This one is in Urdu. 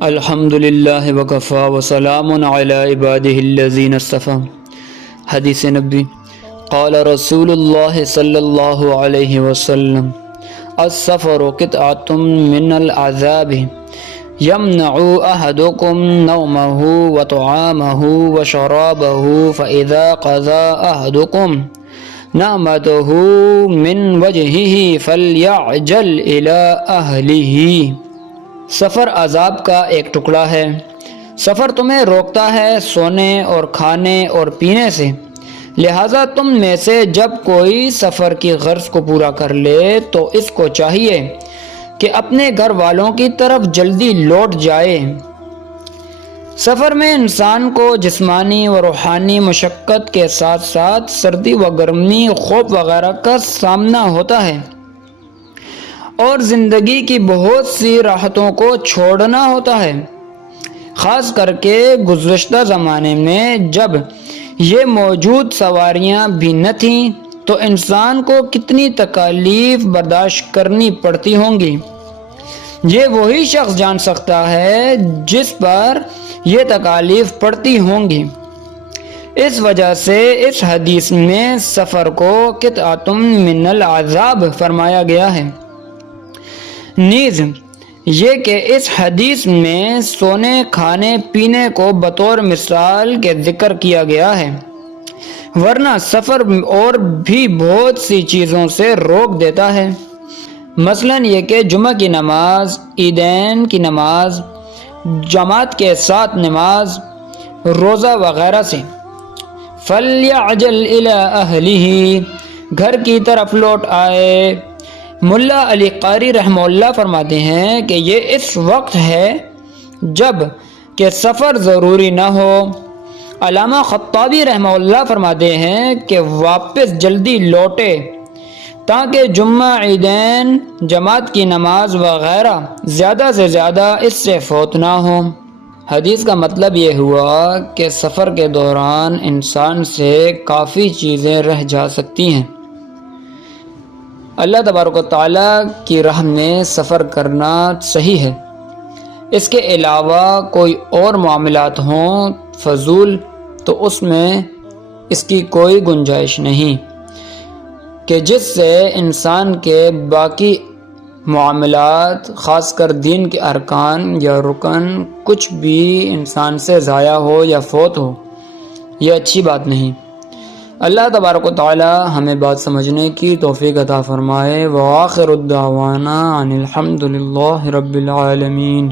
الحمد للہ وکفا وسلام علی عبادہ الذین اصطفی۔ حدیث نبی قال رسول اللہ صلی اللہ علیہ وسلم السفر قطعۃ من العذاب یمنع احدکم نومہ وطعامہ وشرابہ فاذا قضى احدکم نعمته من وجهه فلیعجل الى اہلہ۔ سفر عذاب کا ایک ٹکڑا ہے۔ سفر تمہیں روکتا ہے سونے اور کھانے اور پینے سے، لہذا تم میں سے جب کوئی سفر کی غرض کو پورا کر لے تو اس کو چاہیے کہ اپنے گھر والوں کی طرف جلدی لوٹ جائے۔ سفر میں انسان کو جسمانی و روحانی مشقت کے ساتھ ساتھ سردی و گرمی، خوف وغیرہ کا سامنا ہوتا ہے، اور زندگی کی بہت سی راحتوں کو چھوڑنا ہوتا ہے۔ خاص کر کے گزشتہ زمانے میں جب یہ موجود سواریاں بھی نہ تھیں تو انسان کو کتنی تکالیف برداشت کرنی پڑتی ہوں گی، یہ وہی شخص جان سکتا ہے جس پر یہ تکالیف پڑتی ہوں گی۔ اس وجہ سے اس حدیث میں سفر کو قطعۃ من العذاب فرمایا گیا ہے۔ نیز یہ کہ اس حدیث میں سونے کھانے پینے کو بطور مثال کے ذکر کیا گیا ہے، ورنہ سفر اور بھی بہت سی چیزوں سے روک دیتا ہے، مثلاً یہ کہ جمعہ کی نماز، عیدین کی نماز، جماعت کے ساتھ نماز، روزہ وغیرہ سے۔ فَلْيَعْجَلْ إِلَىٰ أَهْلِهِ، گھر کی طرف لوٹ آئے۔ ملا علی قاری رحمہ اللہ فرماتے ہیں کہ یہ اس وقت ہے جب کہ سفر ضروری نہ ہو۔ علامہ خطابی رحمہ اللہ فرماتے ہیں کہ واپس جلدی لوٹے تاکہ جمعہ، عیدین، جماعت کی نماز وغیرہ زیادہ سے زیادہ اس سے فوت نہ ہو۔ حدیث کا مطلب یہ ہوا کہ سفر کے دوران انسان سے کافی چیزیں رہ جا سکتی ہیں۔ اللہ تبارک و تعالیٰ کی راہ میں سفر کرنا صحیح ہے۔ اس کے علاوہ کوئی اور معاملات ہوں فضول تو اس میں اس کی کوئی گنجائش نہیں کہ جس سے انسان کے باقی معاملات، خاص کر دین کے ارکان یا رکن، کچھ بھی انسان سے ضائع ہو یا فوت ہو، یہ اچھی بات نہیں۔ اللہ تبارک و تعالی ہمیں بات سمجھنے کی توفیق عطا فرمائے۔ وآخر الدعوانا ان الحمد للہ رب العالمین۔